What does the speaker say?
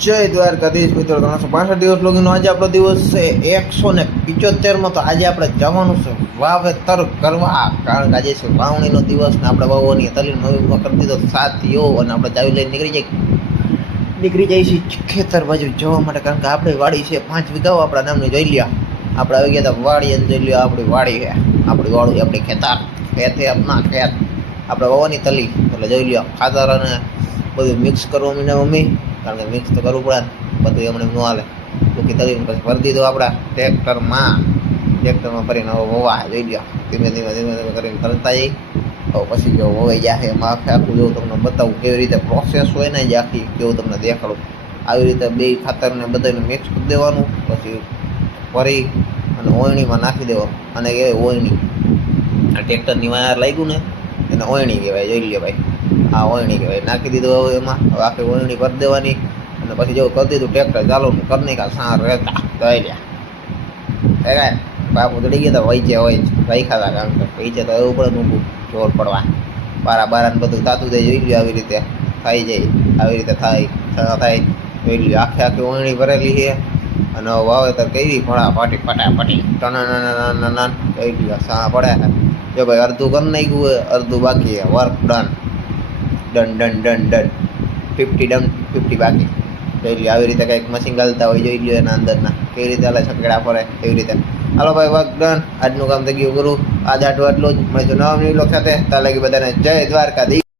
જય દ્વારકાધીશ મિત્રો, 365 દિવસ લોગીનો આજે આપણો દિવસ છે 175માં. તો આજે આપણે જવાનું છે વાવેતર કરવા, કારણ કે આજે છે વાવણીનો દિવસ ને આપણે વાવવાની તલીન મમ્મીમાં કરી દીધો સાથીઓ, અને આપણે ચાવી લઈને નીકળી જાય છે ખેતર બાજુ જવા માટે. કારણ કે આપણી વાડી છે 5 વીઘાઓ આપણા નામની જોઈ લ્યા. આપણે આવી ગયા હતા વાડી અને જોઈ લ્યો આપણી વાડી છે, આપણી વાડું આપણી ખેતર ખેતે આપના ખેત આપણે વાવવાની તલી. એટલે જોઈ લ્યો ખાતર અને બધું મિક્સ કરવું મમ્મી, કારણ કે મિક્સ તો કરવું પડે, બધું એમને ન હાલે. ટૂંકી તરીને પછી ભરી દીધું આપણા ટ્રેક્ટરમાં ભરીને હવે વવા જોઈ લ્યો. ધીમે ધીમે કરીને કરતા જઈ. હવે પછી જો વવાઈ જાય એમાં આખું જેવું તમને બતાવું કેવી રીતે પ્રોસેસ હોય ને જે આખી કેવું તમને દેખાડું. આવી રીતે બે ખાતરને બધાને મિક્સ કરી દેવાનું, પછી ભરી અને ઓયણીમાં નાખી દેવાનું. અને કહેવાય ઓયણી, આ ટ્રેક્ટરની વાયર લાગ્યું ને એને ઓયણી કહેવાય. જોઈ લ્યો ભાઈ, આ ઓયણી કહેવાય. નાખી દીધું હવે એમાં. હવે આખી ઓયણી ભરી દેવાની અને પછી જેવું કરી દીધું ટ્રેક્ટર ચાલુ કરી નાખ્યા સાર રહેતા જોઈ લ્યા. બાપુ ચડી ગયા હતા વૈચે હોય જ રાખ્યા હતા, કારણ કે વૈચે તો એવું પડે ઊભું જોર પડવા બારા બધું થતું જાય. જોઈ લ્યો આવી રીતે થઈ જાય, આવી રીતે થાય જોઈ લ્યો. આખી ઓયણી ભરેલી છે અને વાવેતર કરી ફટાફટી ટન જોઈ લ્યો સા પડે. જો ભાઈ અડધું કરી નાખ્યું હોય, અડધું બાકી છે. વર્ક ડન 50 બાકી. જોઈ લ્યો આવી રીતે કંઈક મશીન ગાલતા હોય, જોઈ લ્યો એના અંદરના કેવી રીતે હાલે છકડા ફરે એવી રીતે. હાલો ભાઈ વર્ક ડન, આજનું કામ થઈ ગયું કરું. આજ આટલું જ. મળીશું નવા બ્લોગ સાથે. ત્યાં લગી બધાને જય દ્વારકાધીશ.